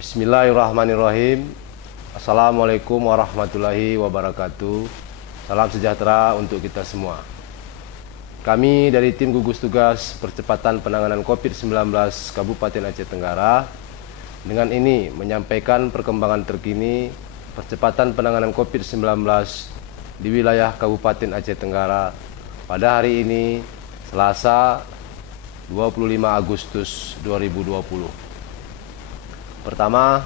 Bismillahirrahmanirrahim. Assalamualaikum warahmatullahi wabarakatuh. Salam sejahtera untuk kita semua. Kami dari tim gugus tugas percepatan penanganan COVID-19 Kabupaten Aceh Tenggara dengan ini menyampaikan perkembangan terkini percepatan penanganan COVID-19 di wilayah Kabupaten Aceh Tenggara pada hari ini, Selasa 25 Agustus 2020. Pertama,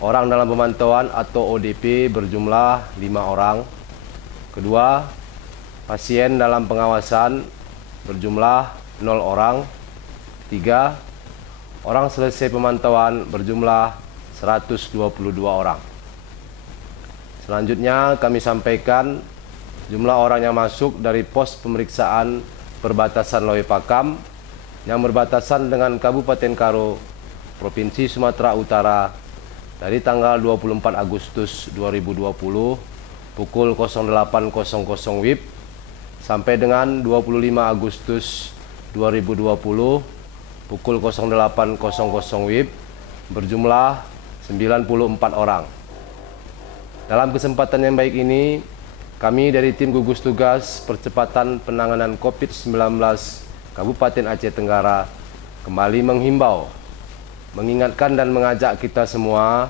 orang dalam pemantauan atau ODP berjumlah 5 orang. Kedua, pasien dalam pengawasan berjumlah 0 orang. 3, orang selesai pemantauan berjumlah 122 orang. Selanjutnya kami sampaikan jumlah orang yang masuk dari pos pemeriksaan perbatasan Loe Pakam yang berbatasan dengan Kabupaten Karo, Provinsi Sumatera Utara dari tanggal 24 Agustus 2020 pukul 08.00 WIB sampai dengan 25 Agustus 2020 pukul 08.00 WIB berjumlah 94 orang. Dalam kesempatan yang baik ini, kami dari tim gugus tugas percepatan penanganan COVID-19 Kabupaten Aceh Tenggara kembali menghimbau, mengingatkan dan mengajak kita semua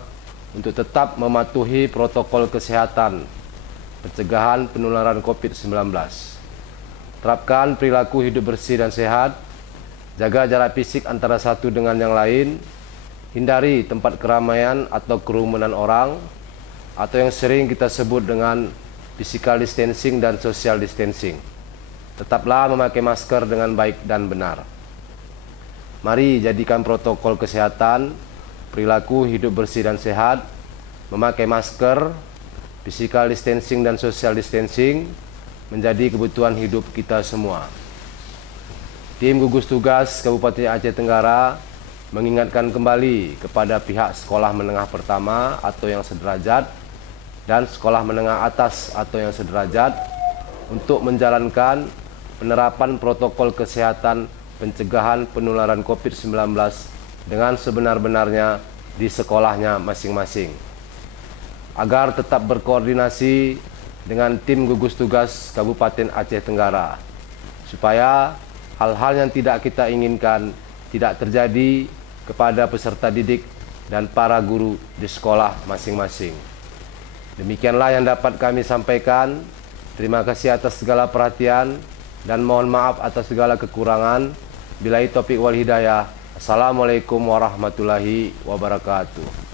untuk tetap mematuhi protokol kesehatan pencegahan penularan COVID-19. Terapkan perilaku hidup bersih dan sehat, jaga jarak fisik antara satu dengan yang lain, hindari tempat keramaian atau kerumunan orang, atau yang sering kita sebut dengan physical distancing dan social distancing. Tetaplah memakai masker dengan baik dan benar. Mari jadikan protokol kesehatan, perilaku hidup bersih dan sehat, memakai masker, physical distancing dan social distancing menjadi kebutuhan hidup kita semua. Tim gugus tugas Kabupaten Aceh Tenggara mengingatkan kembali kepada pihak sekolah menengah pertama atau yang sederajat dan sekolah menengah atas atau yang sederajat untuk menjalankan penerapan protokol kesehatan pencegahan penularan COVID-19 dengan sebenar-benarnya di sekolahnya masing-masing, agar tetap berkoordinasi dengan tim gugus tugas Kabupaten Aceh Tenggara, supaya hal-hal yang tidak kita inginkan tidak terjadi kepada peserta didik dan para guru di sekolah masing-masing. Demikianlah yang dapat kami sampaikan. Terima kasih atas segala perhatian dan mohon maaf atas segala kekurangan. Billahi taufiq wal hidayah. Assalamualaikum warahmatullahi wabarakatuh.